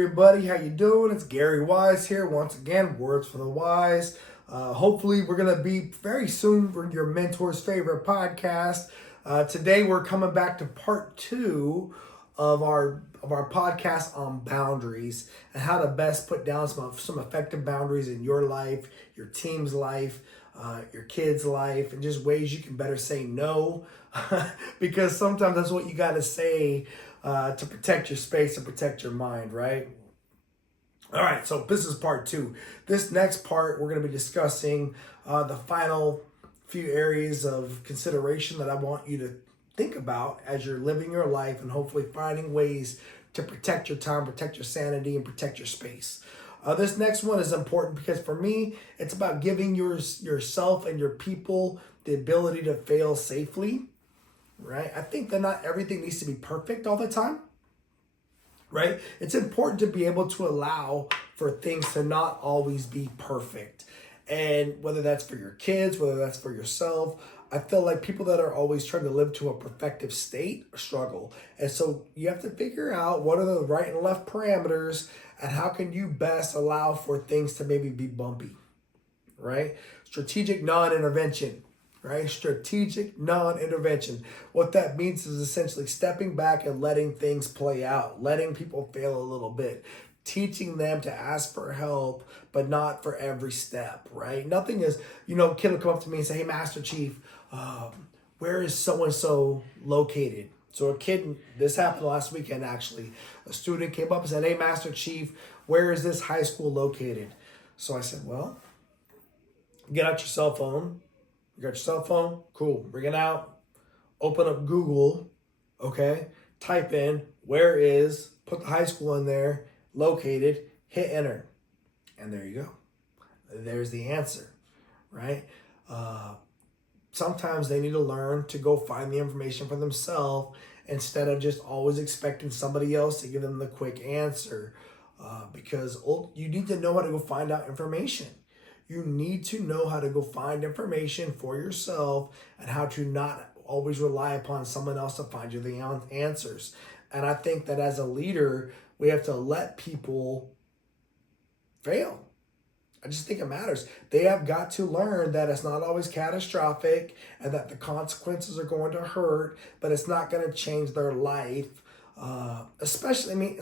everybody, how you doing? It's Gary Wise here once again, Words for the Wise. Hopefully we're going to be very soon for your mentor's favorite podcast. Today we're coming back to part 2 of our podcast on boundaries and how to best put down some effective boundaries in your life, your team's life, your kids' life, and just ways you can better say no because sometimes that's what you got to say to protect your space and protect your mind, right? All right, so this is part 2. This next part, we're going to be discussing the final few areas of consideration that I want you to think about as you're living your life and hopefully finding ways to protect your time, protect your sanity, and protect your space. This next one is important because for me, it's about giving yourself and your people the ability to fail safely, right? I think that not everything needs to be perfect all the time, right? It's important to be able to allow for things to not always be perfect. And whether that's for your kids, whether that's for yourself, I feel like people that are always trying to live to a perfective state struggle. And so you have to figure out what are the right and left parameters and how can you best allow for things to maybe be bumpy, right? Strategic non-intervention, right? Strategic non-intervention. What that means is essentially stepping back and letting things play out, letting people fail a little bit, teaching them to ask for help, but not for every step, right? Nothing is, a kid will come up to me and say, hey, Master Chief, where is so-and-so located? So a kid, this happened last weekend actually, a student came up and said, hey, Master Chief, where is this high school located? So I said, well, get out your cell phone. You got your cell phone? Cool. Bring it out. Open up Google. Okay. Type in where is, put the high school in there, located, hit enter. And there you go. There's the answer, right? Sometimes they need to learn to go find the information for themselves instead of just always expecting somebody else to give them the quick answer. Because you need to know how to go find out information. You need to know how to go find information for yourself and how to not always rely upon someone else to find you the answers. And I think that as a leader, we have to let people fail. I just think it matters. They have got to learn that it's not always catastrophic and that the consequences are going to hurt, but it's not going to change their life. Especially,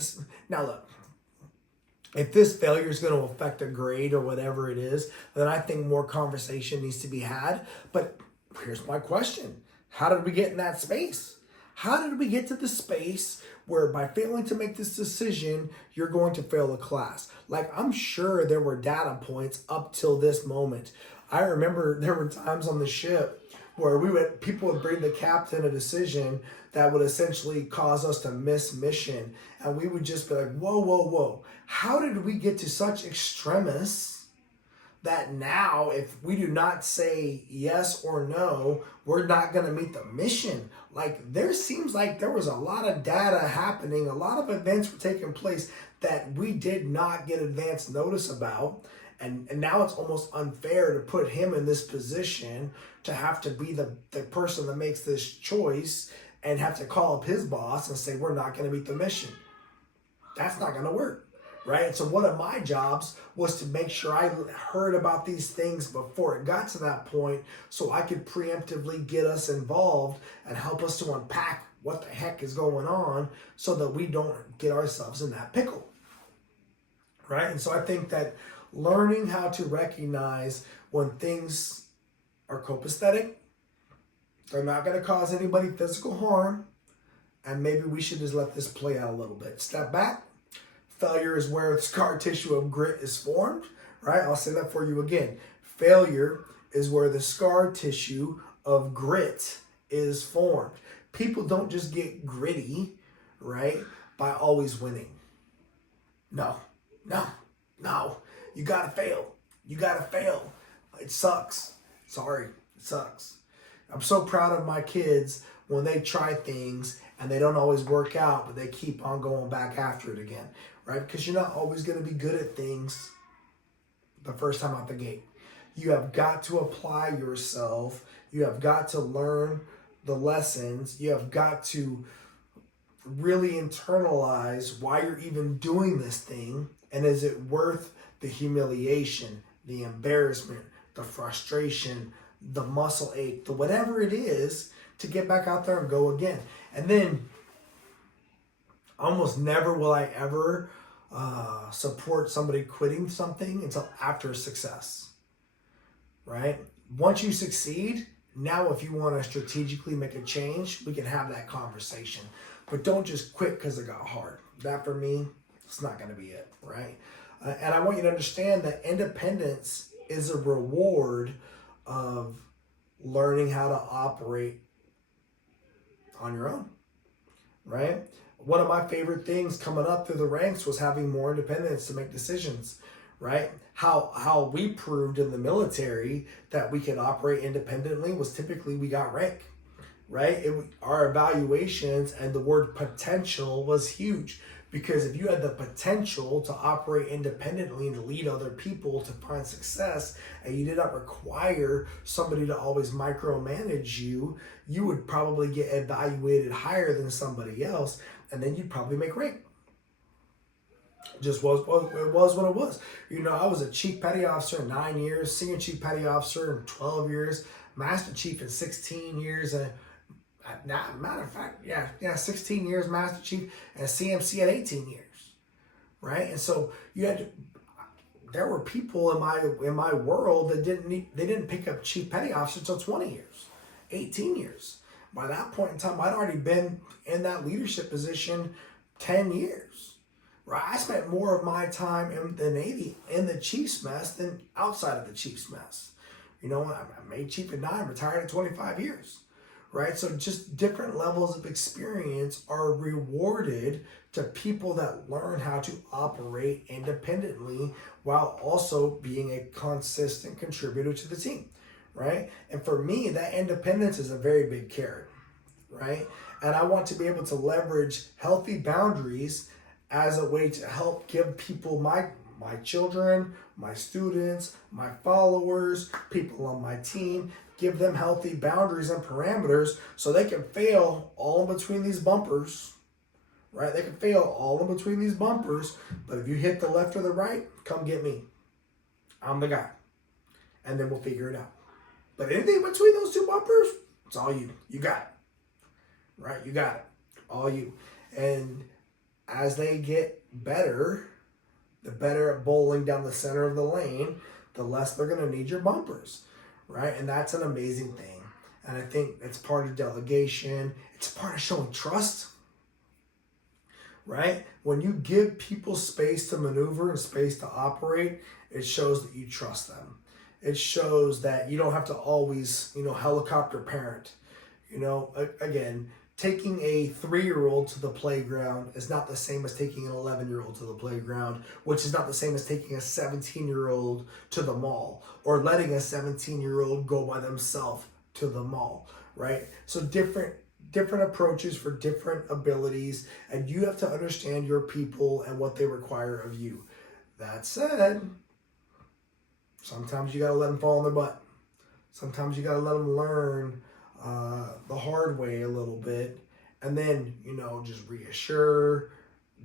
now look, if this failure is going to affect a grade or whatever it is, then I think more conversation needs to be had. But here's my question. How did we get in that space? How did we get to the space where by failing to make this decision, you're going to fail a class? Like, I'm sure there were data points up till this moment. I remember there were times on the ship where people would bring the captain a decision that would essentially cause us to miss mission. And we would just be like, whoa. How did we get to such extremists that now if we do not say yes or no, we're not going to meet the mission? Like, there seems like there was a lot of data happening, a lot of events were taking place that we did not get advance notice about. And now it's almost unfair to put him in this position to have to be the person that makes this choice and have to call up his boss and say, we're not going to meet the mission. That's not going to work, right? So one of my jobs was to make sure I heard about these things before it got to that point so I could preemptively get us involved and help us to unpack what the heck is going on so that we don't get ourselves in that pickle, right? And so I think that learning how to recognize when things are copacetic, they're not going to cause anybody physical harm, and maybe we should just let this play out a little bit. Step back. Failure is where the scar tissue of grit is formed, right? I'll say that for you again. Failure is where the scar tissue of grit is formed. People don't just get gritty, right, by always winning. No. You gotta fail. It sucks. Sorry, it sucks. I'm so proud of my kids when they try things and they don't always work out, but they keep on going back after it again, right? Because you're not always going to be good at things the first time out the gate. You have got to apply yourself. You have got to learn the lessons. You have got to really internalize why you're even doing this thing, and is it worth the humiliation, the embarrassment, the frustration, the muscle ache, the whatever it is, to get back out there and go again. And then almost never will I ever support somebody quitting something until after success, right? Once you succeed, now if you want to strategically make a change, we can have that conversation. But don't just quit because it got hard. That for me, it's not going to be it, right? And I want you to understand that independence is a reward of learning how to operate on your own, right? One of my favorite things coming up through the ranks was having more independence to make decisions, right? How we proved in the military that we could operate independently was typically we got rank, right? Our evaluations and the word potential was huge, because if you had the potential to operate independently and to lead other people to find success, and you did not require somebody to always micromanage you, you would probably get evaluated higher than somebody else, and then you'd probably make rank. Just was what it was. You know, I was a chief petty officer in 9 years, senior chief petty officer in 12 years, master chief in 16 years, and matter of fact, 16 years master chief, and CMC at 18 years, right? And so there were people in my world that didn't pick up chief petty officer until 20 years, 18 years. By that point in time, I'd already been in that leadership position 10 years. Right? I spent more of my time in the Navy in the Chief's mess than outside of the Chief's mess. You know, I made chief at 9, retired at 25 years. Right? So just different levels of experience are rewarded to people that learn how to operate independently while also being a consistent contributor to the team. Right? And for me, that independence is a very big carrot. Right? And I want to be able to leverage healthy boundaries as a way to help give people, my children, my students, my followers, people on my team, give them healthy boundaries and parameters so they can fail all in between these bumpers, right? They can fail all in between these bumpers, but if you hit the left or the right, come get me. I'm the guy. And then we'll figure it out. But anything between those two bumpers, it's all you. You got it. Right? You got it. All you. And as they get better, the better at bowling down the center of the lane, the less they're going to need your bumpers, right? And that's an amazing thing. And I think it's part of delegation. It's part of showing trust, right? When you give people space to maneuver and space to operate, it shows that you trust them. It shows that you don't have to always, helicopter parent. Again, taking a 3-year-old to the playground is not the same as taking an 11-year-old to the playground, which is not the same as taking a 17-year-old to the mall, or letting a 17-year-old go by themselves to the mall, right? So different approaches for different abilities, and you have to understand your people and what they require of you. That said, sometimes you gotta let them fall on their butt. Sometimes you gotta let them learn the hard way a little bit, and then just reassure,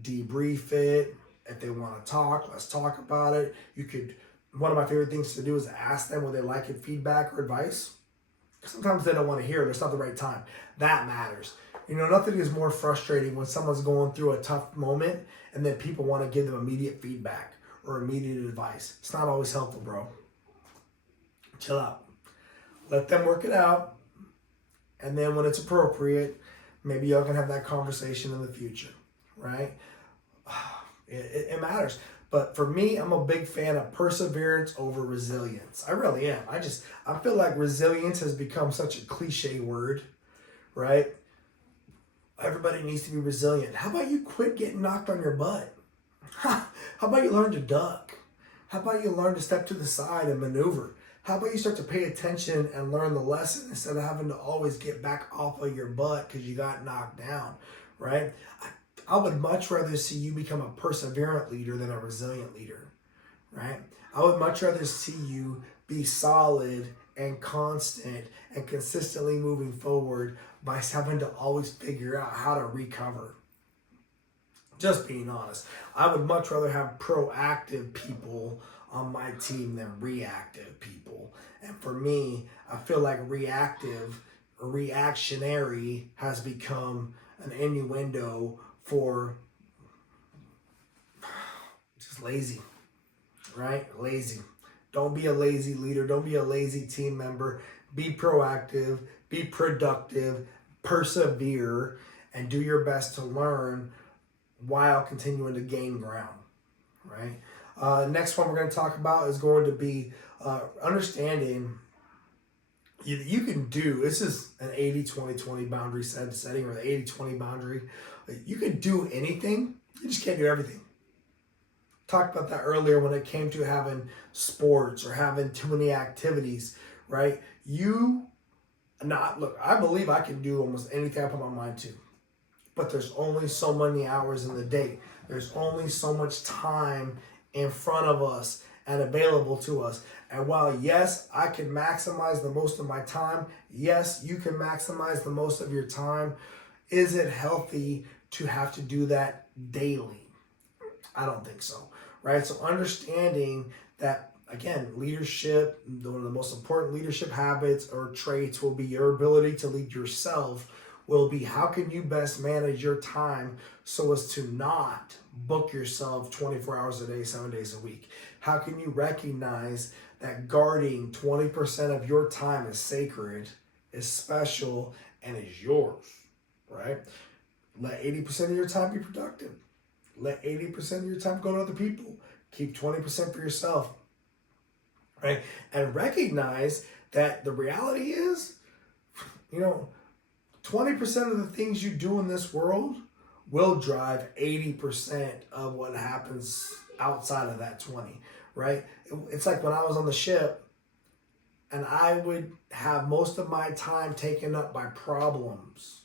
debrief it. If they want to talk, let's talk about it. One of my favorite things to do is ask them whether they like it, feedback or advice. Sometimes they don't want to hear it, it's not the right time. That matters. Nothing is more frustrating when someone's going through a tough moment and then people want to give them immediate feedback or immediate advice. It's not always helpful, bro. Chill out. Let them work it out. And then when it's appropriate, maybe y'all can have that conversation in the future, right? It matters. But for me, I'm a big fan of perseverance over resilience. I really am. I feel like resilience has become such a cliche word, right? Everybody needs to be resilient. How about you quit getting knocked on your butt? How about you learn to duck? How about you learn to step to the side and maneuver? How about you start to pay attention and learn the lesson instead of having to always get back off of your butt because you got knocked down, right? I would much rather see you become a perseverant leader than a resilient leader, right? I would much rather see you be solid and constant and consistently moving forward by having to always figure out how to recover, Just being honest. I would much rather have proactive people on my team than reactive people. And for me, I feel like reactionary has become an innuendo for just lazy, right? Lazy. Don't be a lazy leader. Don't be a lazy team member. Be proactive, be productive, persevere, and do your best to learn while continuing to gain ground, right? Next one we're going to talk about is going to be understanding you can do, this is an 80-20-20 boundary setting, or the 80-20 boundary. You can do anything, you just can't do everything. Talked about that earlier when it came to having sports or having too many activities, right? Look, I believe I can do almost anything I put my mind to, but there's only so many hours in the day. There's only so much time in front of us and available to us. And while, yes, I can maximize the most of my time, yes, you can maximize the most of your time, is it healthy to have to do that daily? I don't think so, right? So understanding that, again, leadership, one of the most important leadership habits or traits will be your ability to lead yourself, will be how can you best manage your time so as to not book yourself 24 hours a day, 7 days a week? How can you recognize that guarding 20% of your time is sacred, is special, and is yours, right? Let 80% of your time be productive. Let 80% of your time go to other people. Keep 20% for yourself, right? And recognize that the reality is, 20% of the things you do in this world will drive 80% of what happens outside of that 20, right? It's like when I was on the ship and I would have most of my time taken up by problems,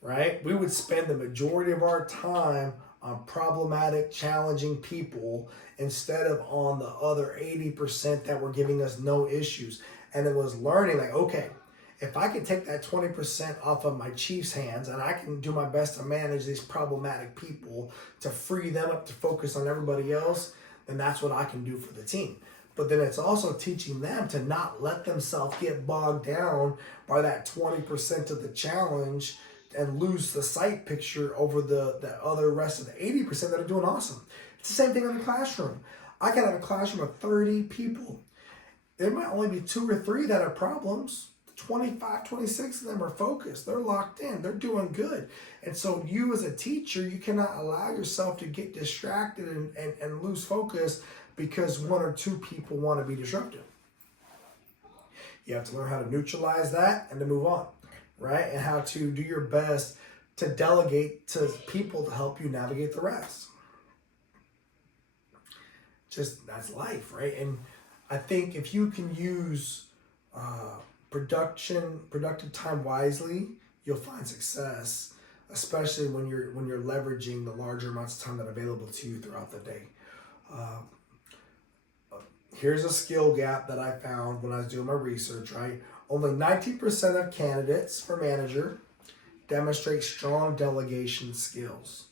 right? We would spend the majority of our time on problematic, challenging people instead of on the other 80% that were giving us no issues. And it was learning like, okay, if I can take that 20% off of my chief's hands and I can do my best to manage these problematic people to free them up to focus on everybody else, then that's what I can do for the team. But then it's also teaching them to not let themselves get bogged down by that 20% of the challenge and lose the sight picture over the other rest of the 80% that are doing awesome. It's the same thing in the classroom. I can have a classroom of 30 people. There might only be 2 or 3 that have problems. 25, 26 of them are focused. They're locked in. They're doing good. And so you as a teacher, you cannot allow yourself to get distracted and lose focus because 1 or 2 people want to be disruptive. You have to learn how to neutralize that and to move on, right? And how to do your best to delegate to people to help you navigate the rest. Just, that's life, right? And I think if you can use productive time wisely, you'll find success, especially when you're leveraging the larger amounts of time that are available to you throughout the day. Here's a skill gap that I found when I was doing my research, right? Only 19% of candidates for manager demonstrate strong delegation skills.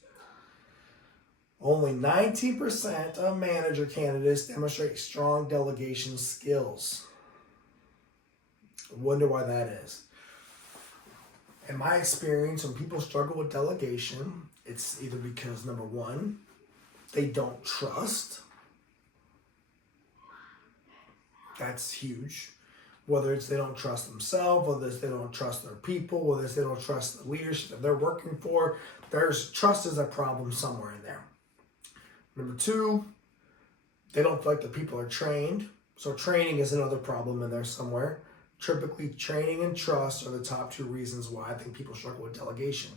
Only 19% of manager candidates demonstrate strong delegation skills. I wonder why that is. In my experience, when people struggle with delegation, it's either because, number one, they don't trust. That's huge. Whether it's they don't trust themselves, whether it's they don't trust their people, whether it's they don't trust the leadership that they're working for, there's trust is a problem somewhere in there. Number two, they don't feel like the people are trained. So training is another problem in there somewhere. Typically, training and trust are the top 2 reasons why I think people struggle with delegation.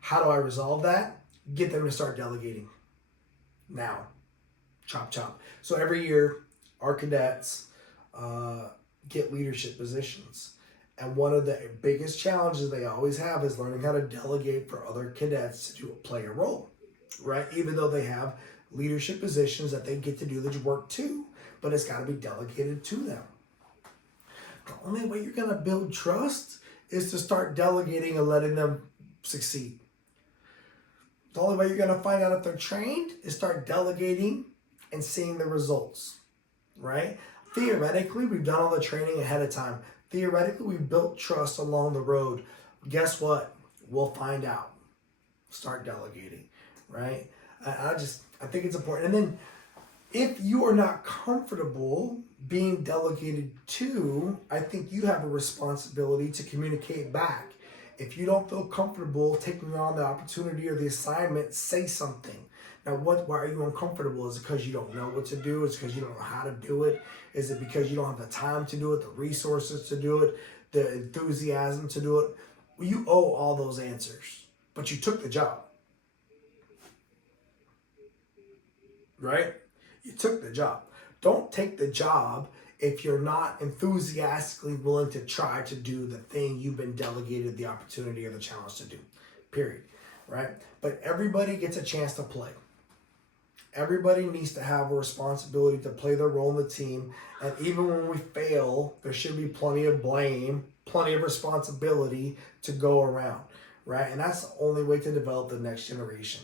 How do I resolve that? Get them to start delegating now. Chop, chop. So every year, our cadets get leadership positions. And one of the biggest challenges they always have is learning how to delegate for other cadets to play a role, right? Even though they have leadership positions that they get to do the work too, but it's got to be delegated to them. The only way you're going to build trust is to start delegating and letting them succeed. The only way you're going to find out if they're trained is start delegating and seeing the results, right? Theoretically, we've done all the training ahead of time. Theoretically, we've built trust along the road. Guess what? We'll find out. Start delegating, right? I think it's important. And then if you are not comfortable being delegated to, I think you have a responsibility to communicate back. If you don't feel comfortable taking on the opportunity or the assignment, say something. Now, why are you uncomfortable? Is it because you don't know what to do? Is it because you don't know how to do it? Is it because you don't have the time to do it, the resources to do it, the enthusiasm to do it? Well, you owe all those answers, but you took the job, right? You took the job. Don't take the job if you're not enthusiastically willing to try to do the thing you've been delegated the opportunity or the challenge to do, period, right? But everybody gets a chance to play. Everybody needs to have a responsibility to play their role in the team. And even when we fail, there should be plenty of blame, plenty of responsibility to go around, right? And that's the only way to develop the next generation,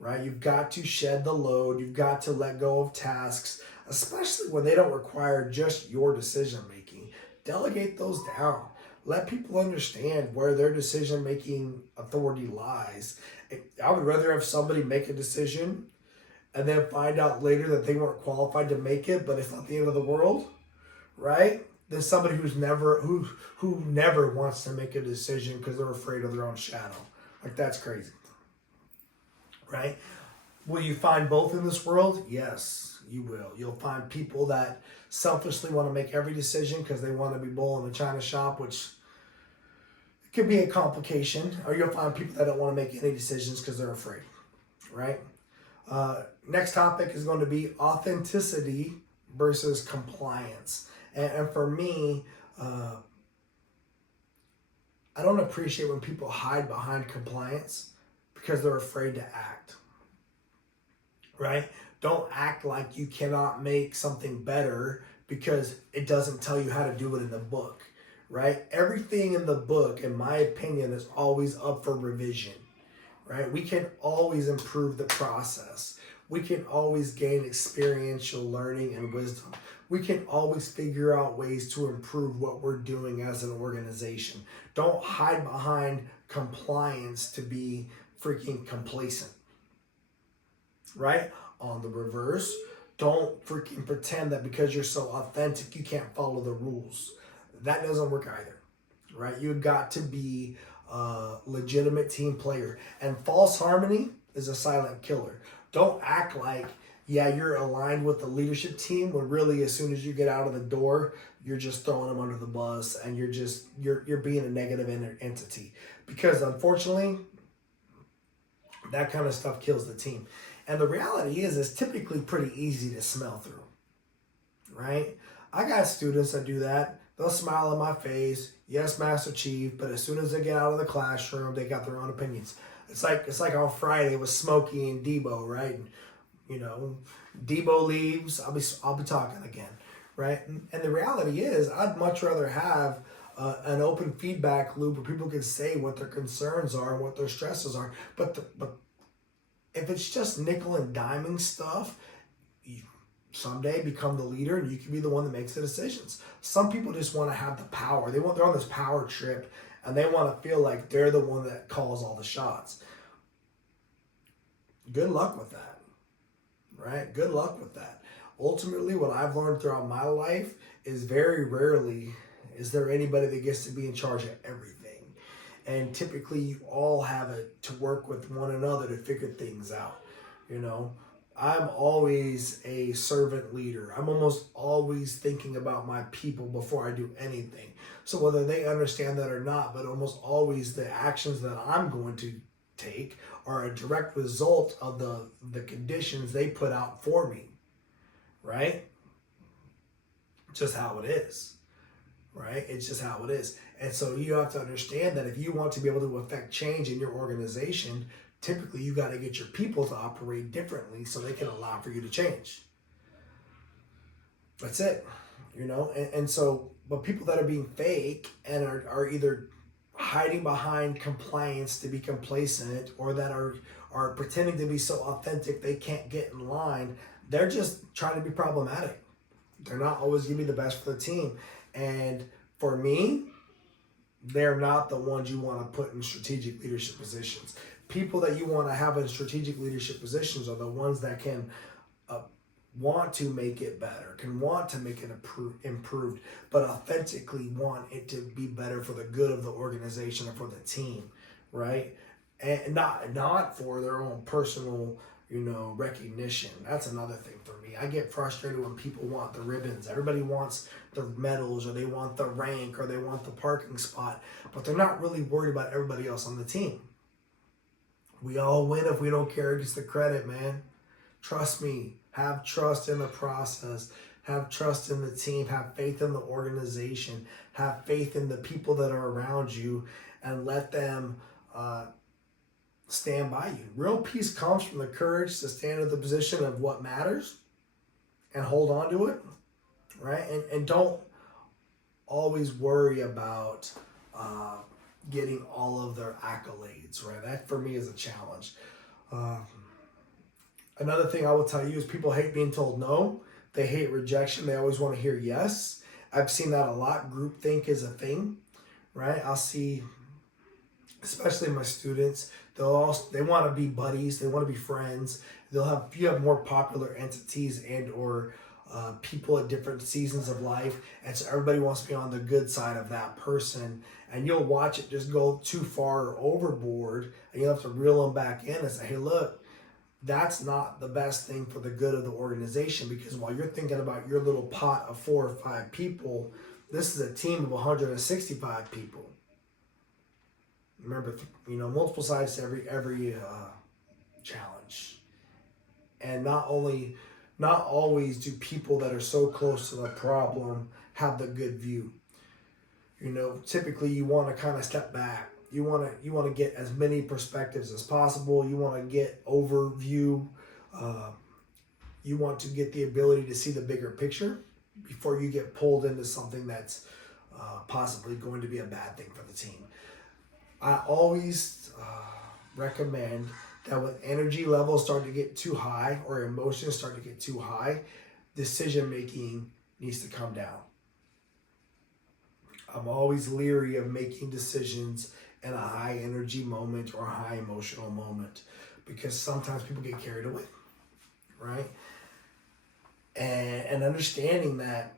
right? You've got to shed the load. You've got to let go of tasks, especially when they don't require just your decision making. Delegate those down. Let people understand where their decision making authority lies. I would rather have somebody make a decision and then find out later that they weren't qualified to make it, but it's not the end of the world, right? Than somebody who never wants to make a decision because they're afraid of their own shadow. Like, that's crazy, right? Will you find both in this world? Yes, you will. You'll find people that selfishly want to make every decision because they want to be bull in the china shop, which could be a complication. Or you'll find people that don't want to make any decisions because they're afraid, right? Next topic is going to be authenticity versus compliance. And for me, I don't appreciate when people hide behind compliance because they're afraid to act, right? Don't act like you cannot make something better because it doesn't tell you how to do it in the book, right? Everything in the book, in my opinion, is always up for revision, right? We can always improve the process. We can always gain experiential learning and wisdom. We can always figure out ways to improve what we're doing as an organization. Don't hide behind compliance to be freaking complacent, right? On the reverse, don't freaking pretend that because you're so authentic, you can't follow the rules. That doesn't work either, right? You've got to be a legitimate team player. And false harmony is a silent killer. Don't act like, yeah, you're aligned with the leadership team when really as soon as you get out of the door, you're just throwing them under the bus and you're being a negative entity. Because unfortunately, that kind of stuff kills the team. And the reality is it's typically pretty easy to smell through, right? I got students that do that. They'll smile in my face, yes, Master Chief, but as soon as they get out of the classroom, they got their own opinions. It's like on Friday with Smokey and Debo, right? And, you know, Debo leaves, I'll be talking again, right? And the reality is, I'd much rather have an open feedback loop where people can say what their concerns are and what their stresses are. But if it's just nickel and diming stuff, you someday become the leader and you can be the one that makes the decisions. Some people just want to have the power. They're on this power trip and they want to feel like they're the one that calls all the shots. Good luck with that, right? Good luck with that. Ultimately, what I've learned throughout my life is very rarely is there anybody that gets to be in charge of everything. And typically you all have it to work with one another to figure things out. You know, I'm always a servant leader. I'm almost always thinking about my people before I do anything. So whether they understand that or not, but almost always the actions that I'm going to take are a direct result of the conditions they put out for me, right? Just how it is, right? It's just how it is. And so you have to understand that if you want to be able to affect change in your organization, typically you got to get your people to operate differently so they can allow for you to change. That's it, you know? And so, but people that are being fake and are either hiding behind compliance to be complacent, or that are pretending to be so authentic they can't get in line, they're just trying to be problematic. They're not always going to be the best for the team. And for me, they're not the ones you want to put in strategic leadership positions. People that you want to have in strategic leadership positions are the ones that can want to make it better, can want to make it improved, but authentically want it to be better for the good of the organization and for the team, right? And not for their own personal, recognition. That's another thing for me. I get frustrated when people want the ribbons. Everybody wants the medals, or they want the rank, or they want the parking spot, but they're not really worried about everybody else on the team. We all win if we don't care who gets the credit, man. Trust me. Have trust in the process. Have trust in the team. Have faith in the organization. Have faith in the people that are around you, and let them stand by you. Real peace comes from the courage to stand in the position of what matters and hold on to it, right? And don't always worry about getting all of their accolades, right? That for me is a challenge. Another thing I will tell you is people hate being told no. They hate rejection. They always want to hear yes. I've seen that a lot. Groupthink is a thing, right? I'll see, especially my students, they want to be buddies. They want to be friends. If you have more popular entities and or people at different seasons of life, and so everybody wants to be on the good side of that person, and you'll watch it just go too far overboard, and you'll have to reel them back in and say, hey, look, that's not the best thing for the good of the organization, because while you're thinking about your little pot of 4 or 5 people, this is a team of 165 people. Remember, multiple sides to every challenge. And not always do people that are so close to the problem have the good view. Typically you want to kind of step back. You want to get as many perspectives as possible. You want to get overview. You want to get the ability to see the bigger picture before you get pulled into something that's possibly going to be a bad thing for the team. I always recommend that when energy levels start to get too high or emotions start to get too high, decision making needs to come down. I'm always leery of making decisions in a high energy moment or a high emotional moment, because sometimes people get carried away, right? And understanding that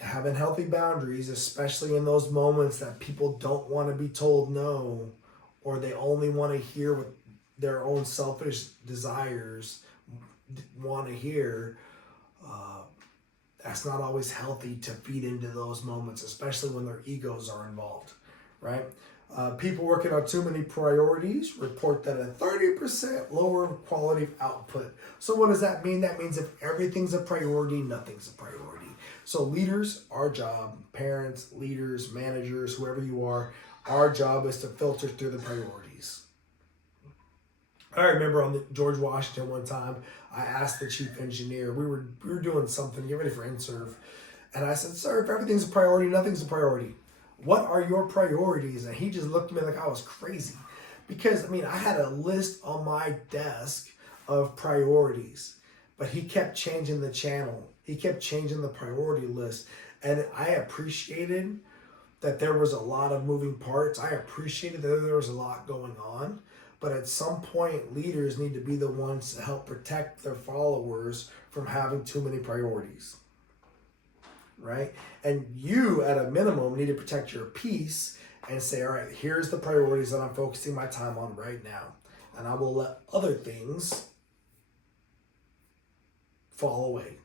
having healthy boundaries, especially in those moments that people don't want to be told no, or they only want to hear what their own selfish desires want to hear, that's not always healthy to feed into those moments, especially when their egos are involved, right? People working on too many priorities report that a 30% lower quality of output. So what does that mean? That means if everything's a priority, nothing's a priority. So leaders, our job, parents, leaders, managers, whoever you are, our job is to filter through the priorities. I remember on the George Washington one time, I asked the chief engineer, we were doing something, get ready for in-serve, and I said, sir, if everything's a priority, nothing's a priority. What are your priorities? And he just looked at me like I was crazy. Because, I had a list on my desk of priorities, but he kept changing the channel. He kept changing the priority list. And I appreciated that there was a lot of moving parts. I appreciated that there was a lot going on. But at some point, leaders need to be the ones to help protect their followers from having too many priorities, right? And you, at a minimum, need to protect your peace and say, all right, here's the priorities that I'm focusing my time on right now. And I will let other things fall away.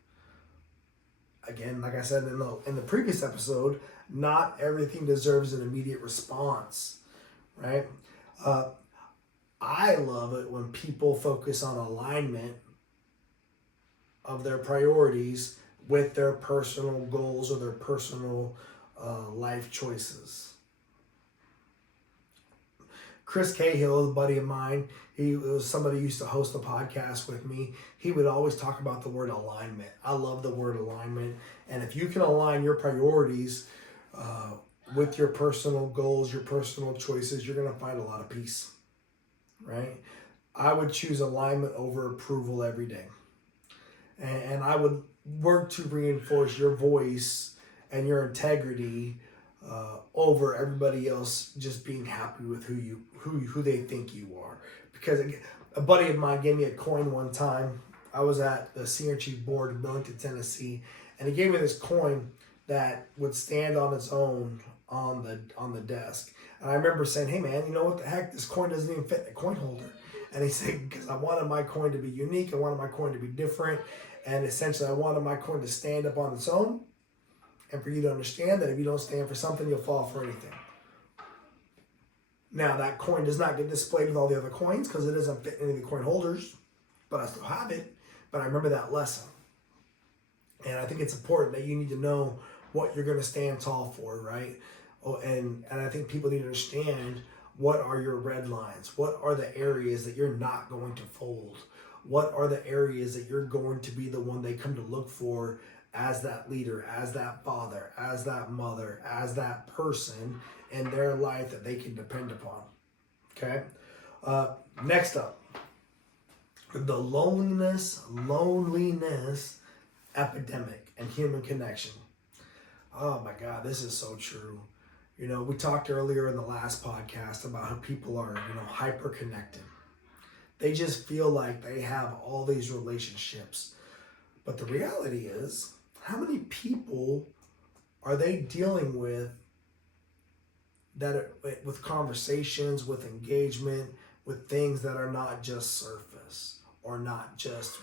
Again, like I said in the previous episode, not everything deserves an immediate response, right? I love it when people focus on alignment of their priorities with their personal goals or their personal life choices. Chris Cahill, a buddy of mine, he was somebody who used to host a podcast with me. He would always talk about the word alignment. I love the word alignment. And if you can align your priorities with your personal goals, your personal choices, you're going to find a lot of peace, right? I would choose alignment over approval every day. And I would work to reinforce your voice and your integrity over everybody else just being happy with who they think you are. Because a buddy of mine gave me a coin one time. I was at the senior chief board in Millington, Tennessee, and he gave me this coin that would stand on its own on the desk. And I remember saying, "Hey man, you know what the heck? This coin doesn't even fit in a coin holder." And he said, "Because I wanted my coin to be unique. I wanted my coin to be different. And essentially, I wanted my coin to stand up on its own, and for you to understand that if you don't stand for something, you'll fall for anything." Now, that coin does not get displayed with all the other coins because it doesn't fit in any of the coin holders, but I still have it. But I remember that lesson. And I think it's important that you need to know what you're going to stand tall for, right? Oh, and I think people need to understand, what are your red lines? What are the areas that you're not going to fold? What are the areas that you're going to be the one they come to look for as that leader, as that father, as that mother, as that person in their life that they can depend upon? Okay. Next up, the loneliness epidemic and human connection. Oh my God, this is so true. You know, we talked earlier in the last podcast about how people are, hyper connected. They just feel like they have all these relationships. But the reality is, how many people are they dealing with with conversations, with engagement, with things that are not just surface or not just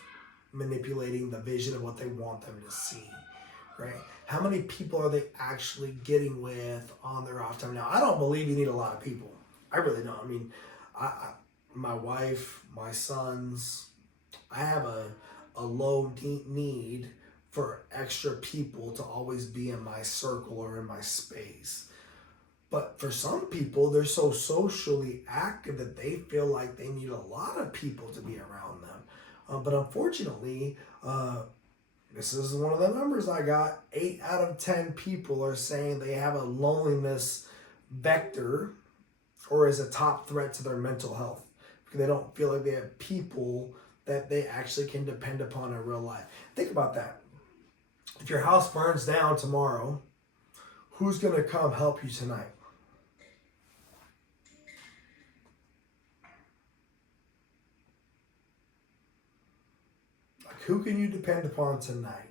manipulating the vision of what they want them to see, right? How many people are they actually getting with on their off time? Now, I don't believe you need a lot of people. I really don't. I mean, my wife, my sons, I have a low need for extra people to always be in my circle or in my space. But for some people, they're so socially active that they feel like they need a lot of people to be around them. But unfortunately, this is one of the numbers I got. 8 out of 10 people are saying they have a loneliness vector or is a top threat to their mental health, because they don't feel like they have people that they actually can depend upon in real life. Think about that. If your house burns down tomorrow, who's going to come help you tonight? Like, who can you depend upon tonight?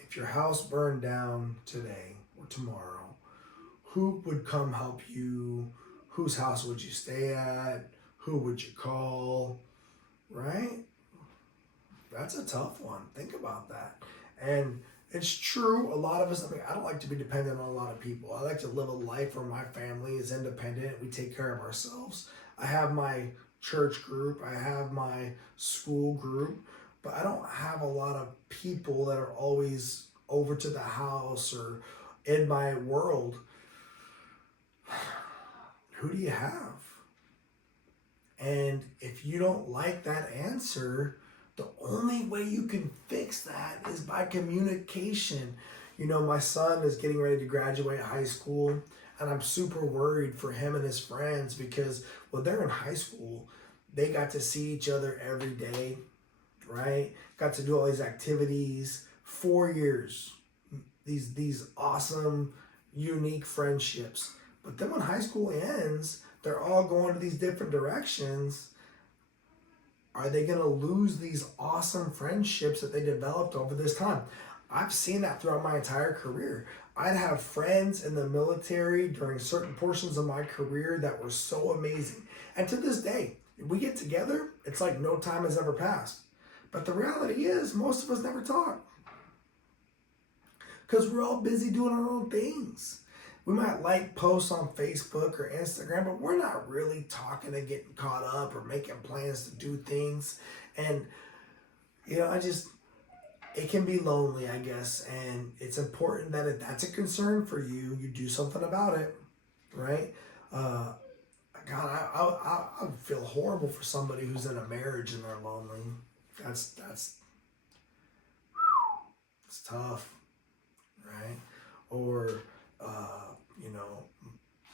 If your house burned down today or tomorrow, who would come help you? Whose house would you stay at? Who would you call? Right? That's a tough one. Think about that. And it's true, a lot of us, I don't like to be dependent on a lot of people. I like to live a life where my family is independent. We take care of ourselves. I have my church group. I have my school group. But I don't have a lot of people that are always over to the house or in my world. Who do you have? And if you don't like that answer, the only way you can fix that is by communication. My son is getting ready to graduate high school, and I'm super worried for him and his friends because, well, they're in high school. They got to see each other every day, right? Got to do all these activities, 4 years, these awesome, unique friendships. But then when high school ends, they're all going to these different directions. Are they going to lose these awesome friendships that they developed over this time? I've seen that throughout my entire career. I'd have friends in the military during certain portions of my career that were so amazing. And to this day, if we get together, it's like no time has ever passed. But the reality is, most of us never talk, because we're all busy doing our own things. We might like posts on Facebook or Instagram, but we're not really talking and getting caught up or making plans to do things. And, it can be lonely, I guess. And it's important that if that's a concern for you, you do something about it, right? God, I would feel horrible for somebody who's in a marriage and they're lonely. That's it's tough, right? Or You know,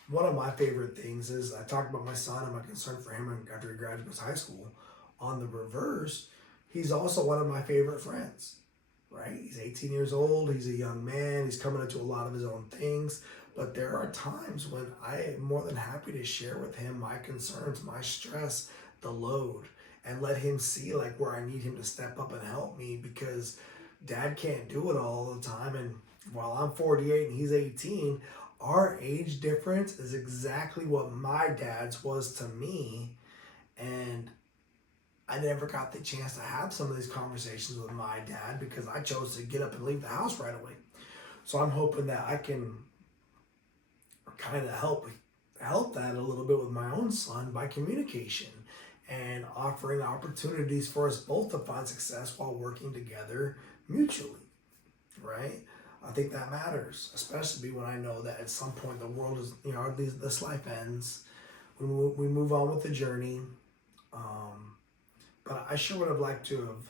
one of my favorite things is I talked about my son and my concern for him after he graduates high school. On the reverse, he's also one of my favorite friends, right? He's 18 years old. He's a young man. He's coming into a lot of his own things. But there are times when I am more than happy to share with him my concerns, my stress, the load, and let him see like where I need him to step up and help me, because dad can't do it all the time. And while I'm 48 and he's 18, our age difference is exactly what my dad's was to me. And I never got the chance to have some of these conversations with my dad because I chose to get up and leave the house right away. So I'm hoping that I can kind of help that a little bit with my own son by communication and offering opportunities for us both to find success while working together mutually, right? I think that matters, especially when I know that at some point the world is, this life ends. We move on with the journey. But I sure would have liked to have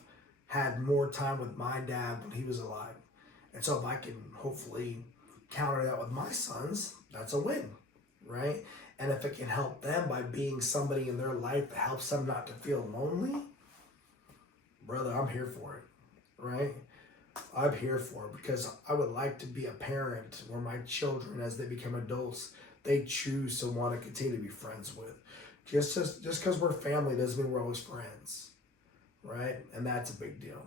had more time with my dad when he was alive. And so if I can hopefully counter that with my sons, that's a win, right? And if it can help them by being somebody in their life that helps them not to feel lonely, brother, I'm here for it, right? I'm here for it because I would like to be a parent where my children, as they become adults, they choose to want to continue to be friends with. Just because we're family doesn't mean we're always friends, right? And that's a big deal.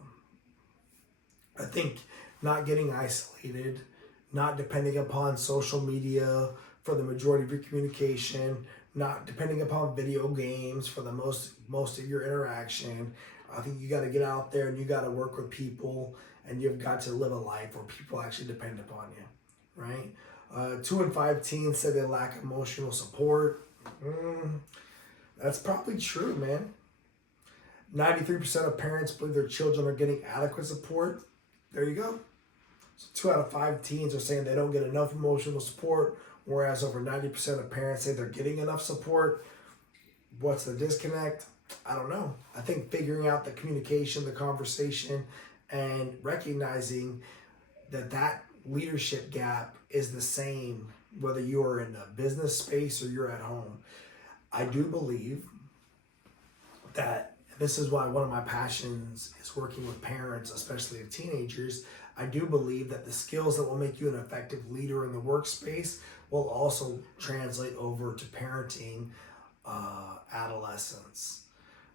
I think not getting isolated, not depending upon social media for the majority of your communication, not depending upon video games for the most of your interaction. I think you got to get out there and you got to work with people, and you've got to live a life where people actually depend upon you, right? 2 in 5 teens say they lack emotional support. That's probably true, man. 93% of parents believe their children are getting adequate support. There you go. So 2 out of 5 teens are saying they don't get enough emotional support, whereas over 90% of parents say they're getting enough support. What's the disconnect? I don't know. I think figuring out the communication, the conversation, and recognizing that leadership gap is the same whether you're in a business space or you're at home. I do believe that this is why one of my passions is working with parents, especially of teenagers. I do believe that the skills that will make you an effective leader in the workspace will also translate over to parenting adolescents,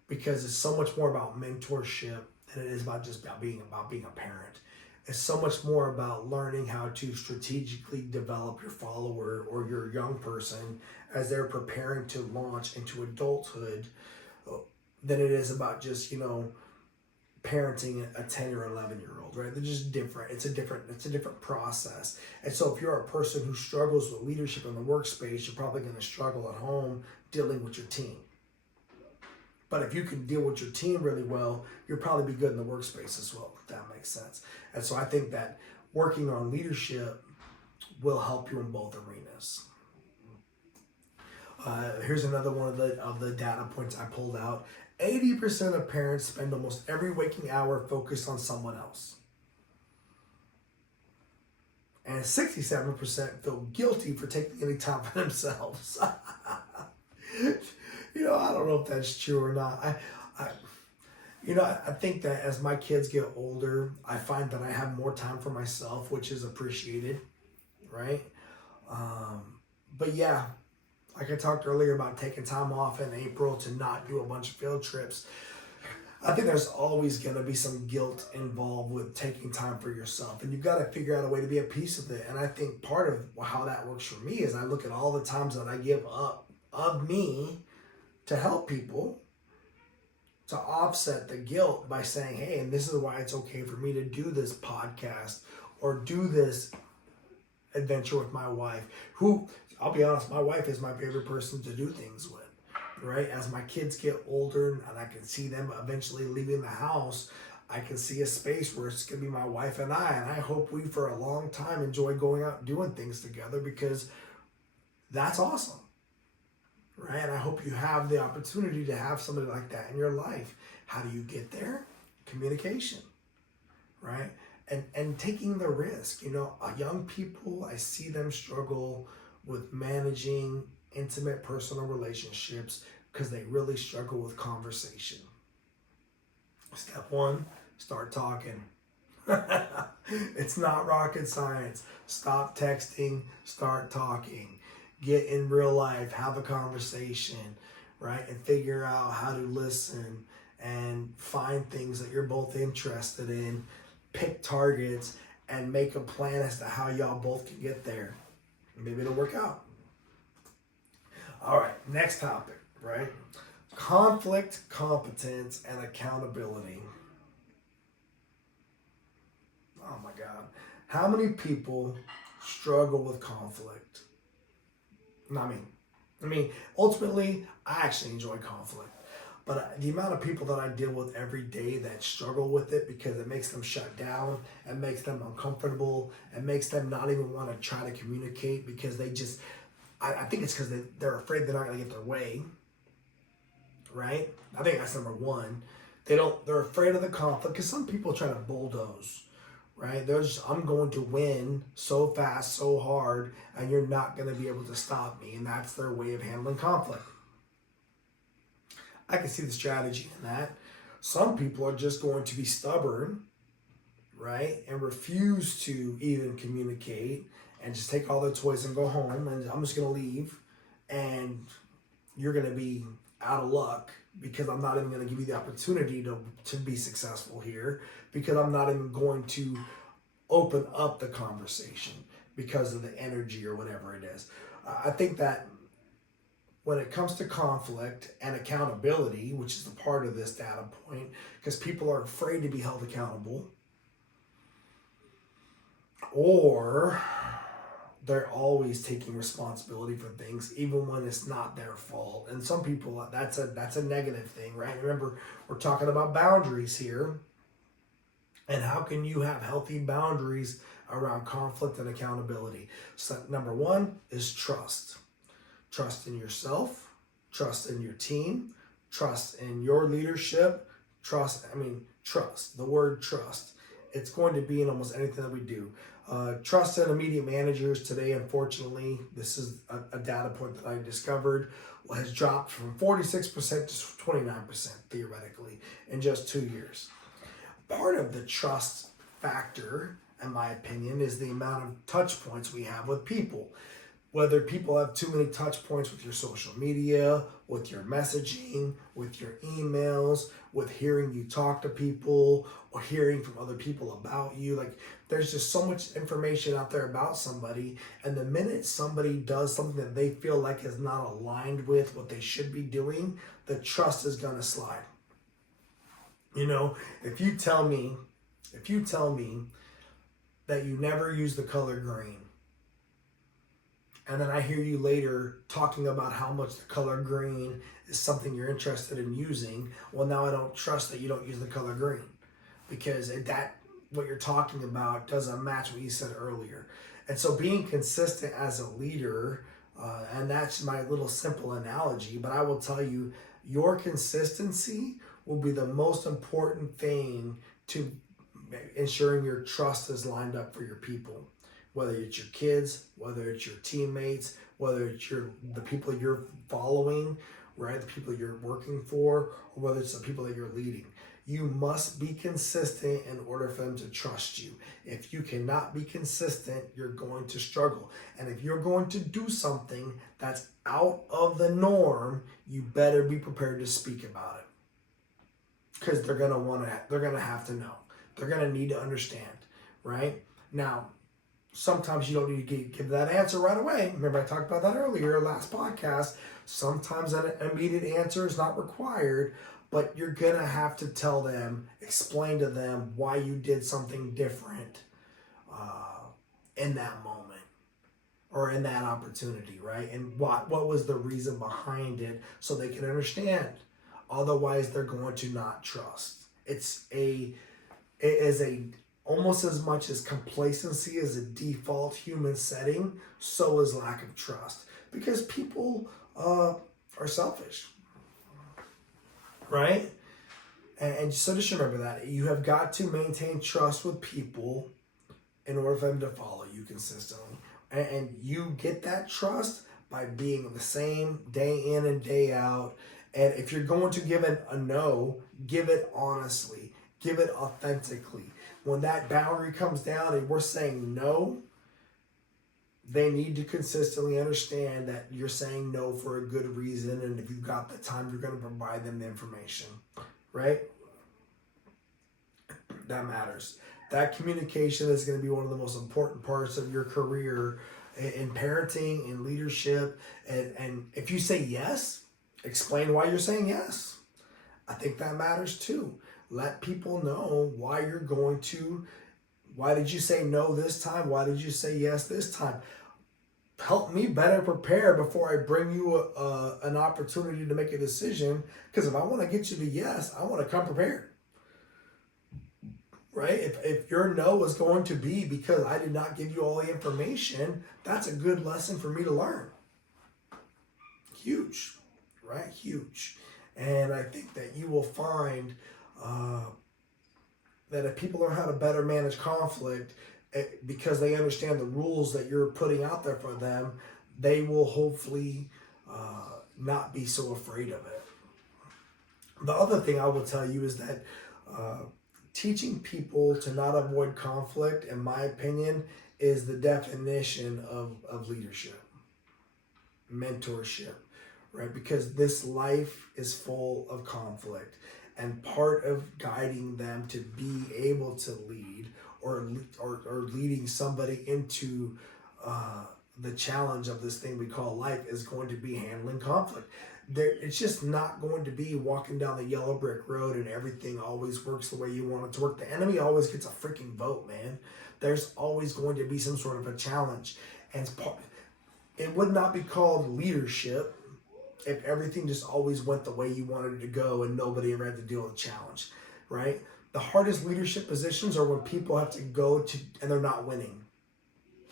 because it's so much more about mentorship than it is about being a parent. It's so much more about learning how to strategically develop your follower or your young person as they're preparing to launch into adulthood than it is about just, parenting a 10 or 11-year-old, right? They're just different. It's a different process. And so if you're a person who struggles with leadership in the workspace, you're probably going to struggle at home dealing with your team. But if you can deal with your team really well, you'll probably be good in the workspace as well, if that makes sense. And so I think that working on leadership will help you in both arenas. Here's another one of the data points I pulled out. 80% of parents spend almost every waking hour focused on someone else. And 67% feel guilty for taking any time for themselves. I don't know if that's true or not. I think that as my kids get older, I find that I have more time for myself, which is appreciated, right? But yeah, like I talked earlier about taking time off in April to not do a bunch of field trips. I think there's always going to be some guilt involved with taking time for yourself, and you've got to figure out a way to be at peace with it. And I think part of how that works for me is I look at all the times that I give up of me to help people, to offset the guilt by saying, hey, and this is why it's okay for me to do this podcast or do this adventure with my wife, who, I'll be honest, my wife is my favorite person to do things with, right? As my kids get older and I can see them eventually leaving the house, I can see a space where it's going to be my wife and I hope we, for a long time, enjoy going out and doing things together, because that's awesome, right? And I hope you have the opportunity to have somebody like that in your life. How do you get there? Communication, right? and taking the risk. Young people, I see them struggle with managing intimate personal relationships because they really struggle with conversation. Step one, start talking. It's not rocket science. Stop texting, start talking. Get in real life, have a conversation, right? And figure out how to listen and find things that you're both interested in. Pick targets and make a plan as to how y'all both can get there. Maybe it'll work out. All right, next topic, right? Conflict, competence, and accountability. Oh my God. How many people struggle with conflict? Not me. Ultimately, I actually enjoy conflict. But the amount of people that I deal with every day that struggle with it because it makes them shut down, it makes them uncomfortable, it makes them not even want to try to communicate because they just, I think it's because they're afraid they're not going to get their way, right? I think that's number one. They're afraid of the conflict because some people try to bulldoze, right? I'm going to win so fast, so hard, and you're not going to be able to stop me. And that's their way of handling conflict. I can see the strategy in that. Some people are just going to be stubborn, right? And refuse to even communicate and just take all their toys and go home and I'm just going to leave and you're going to be out of luck because I'm not even going to give you the opportunity to be successful here because I'm not even going to open up the conversation because of the energy or whatever it is. I think that when it comes to conflict and accountability, which is a part of this data point, because people are afraid to be held accountable, or they're always taking responsibility for things, even when it's not their fault. And some people, that's a negative thing, right? Remember, we're talking about boundaries here. And how can you have healthy boundaries around conflict and accountability? So number one is trust. Trust in yourself, trust in your team, trust in your leadership, trust. The word trust. It's going to be in almost anything that we do. Trust in immediate managers today, unfortunately, this is a data point that I discovered, has dropped from 46% to 29% theoretically in just 2 years. Part of the trust factor, in my opinion, is the amount of touch points we have with people. Whether people have too many touch points with your social media, with your messaging, with your emails, with hearing you talk to people, or hearing from other people about you. Like, there's just so much information out there about somebody, and the minute somebody does something that they feel like is not aligned with what they should be doing, the trust is gonna slide. If you tell me that you never use the color green, and then I hear you later talking about how much the color green is something you're interested in using, well, now I don't trust that you don't use the color green because what you're talking about doesn't match what you said earlier. And so being consistent as a leader, and that's my little simple analogy, but I will tell you, your consistency will be the most important thing to ensuring your trust is lined up for your people. Whether it's your kids, whether it's your teammates, whether it's the people you're following, right? The people you're working for, or whether it's the people that you're leading. You must be consistent in order for them to trust you. If you cannot be consistent, you're going to struggle. And if you're going to do something that's out of the norm, you better be prepared to speak about it. Because they're gonna have to know. They're gonna need to understand, right? Now, sometimes you don't need to give that answer right away. Remember I talked about that earlier, last podcast. Sometimes an immediate answer is not required, but you're gonna have to tell them, explain to them why you did something different in that moment or in that opportunity, right? And what was the reason behind it so they can understand. Otherwise, they're going to not trust. It is almost as much as complacency is a default human setting, so is lack of trust. Because people are selfish, right? And so just remember that you have got to maintain trust with people in order for them to follow you consistently. And you get that trust by being the same day in and day out. And if you're going to give a no, give it honestly, give it authentically. When that boundary comes down and we're saying no, they need to consistently understand that you're saying no for a good reason. And if you've got the time, you're going to provide them the information, right? That matters. That communication is going to be one of the most important parts of your career in parenting, in leadership. And if you say yes, explain why you're saying yes. I think that matters too. Let people know why you're going to. Why did you say no this time? Why did you say yes this time? Help me better prepare before I bring you an opportunity to make a decision. Because if I want to get you to yes, I want to come prepared. Right? If your no is going to be because I did not give you all the information, that's a good lesson for me to learn. Huge, right? Huge. And I think that you will find that if people learn how to better manage conflict, because they understand the rules that you're putting out there for them, they will hopefully not be so afraid of it. The other thing I will tell you is that teaching people to not avoid conflict, in my opinion, is the definition of leadership, mentorship, right? Because this life is full of conflict, and part of guiding them to be able to lead or leading somebody into the challenge of this thing we call life is going to be handling conflict. It's just not going to be walking down the yellow brick road and everything always works the way you want it to work. The enemy always gets a freaking vote, man. There's always going to be some sort of a challenge. And it would not be called leadership if everything just always went the way you wanted it to go and nobody ever had to deal with a challenge, right? The hardest leadership positions are when people have to go to, and they're not winning.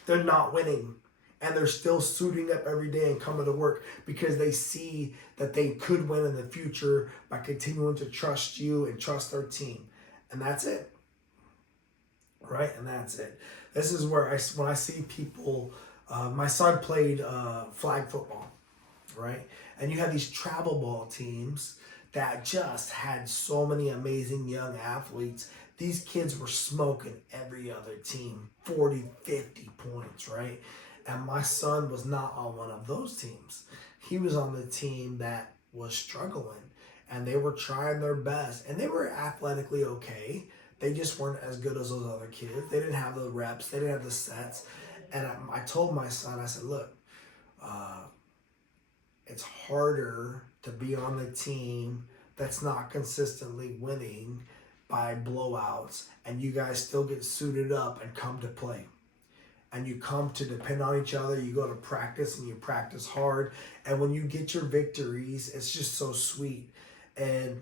They're not winning. And they're still suiting up every day and coming to work because they see that they could win in the future by continuing to trust you and trust their team. And that's it. Right? And that's it. This is where when I see people, my son played flag football, right? And you have these travel ball teams that just had so many amazing young athletes. These kids were smoking every other team, 40, 50 points, right? And my son was not on one of those teams. He was on the team that was struggling, and they were trying their best, and they were athletically okay. They just weren't as good as those other kids. They didn't have the reps. They didn't have the sets. And I told my son, I said, look, it's harder to be on the team that's not consistently winning by blowouts, and you guys still get suited up and come to play. And you come to depend on each other. You go to practice and you practice hard. And when you get your victories, it's just so sweet. And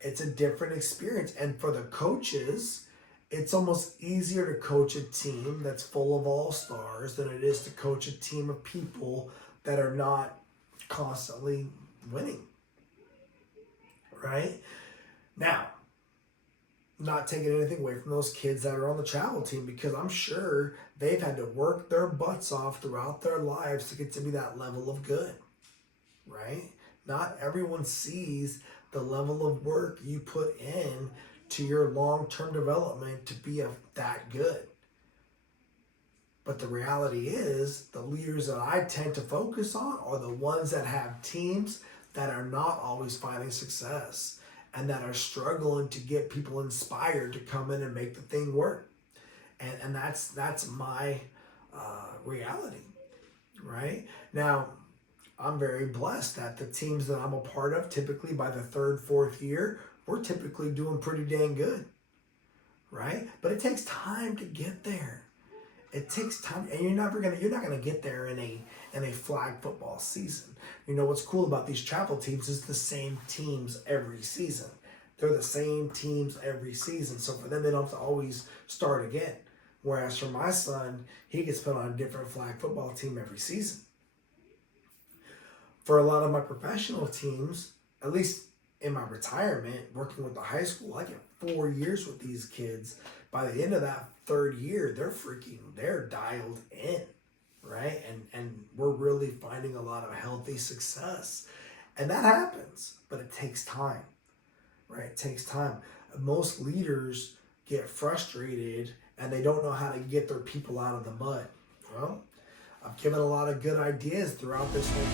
it's a different experience. And for the coaches, it's almost easier to coach a team that's full of all-stars than it is to coach a team of people that are not constantly winning. Right? Now, not taking anything away from those kids that are on the travel team, because I'm sure they've had to work their butts off throughout their lives to get to be that level of good, right? Not everyone sees the level of work you put in to your long-term development to be that good. But the reality is, the leaders that I tend to focus on are the ones that have teams that are not always finding success, and that are struggling to get people inspired to come in and make the thing work. And that's my reality, right? Now, I'm very blessed that the teams that I'm a part of, typically by the third, fourth year, we're typically doing pretty dang good, right? But it takes time to get there. It takes time, and you're not gonna get there in a flag football season. You know what's cool about these travel teams is the same teams every season. They're the same teams every season, so for them they don't have to always start again. Whereas for my son, he gets put on a different flag football team every season. For a lot of my professional teams, at least in my retirement, working with the high school, I get 4 years with these kids. By the end of that 3rd year, they're dialed in, right? And we're really finding a lot of healthy success. And that happens, but it takes time, right? It takes time. Most leaders get frustrated and they don't know how to get their people out of the mud. Well, I've given a lot of good ideas throughout this whole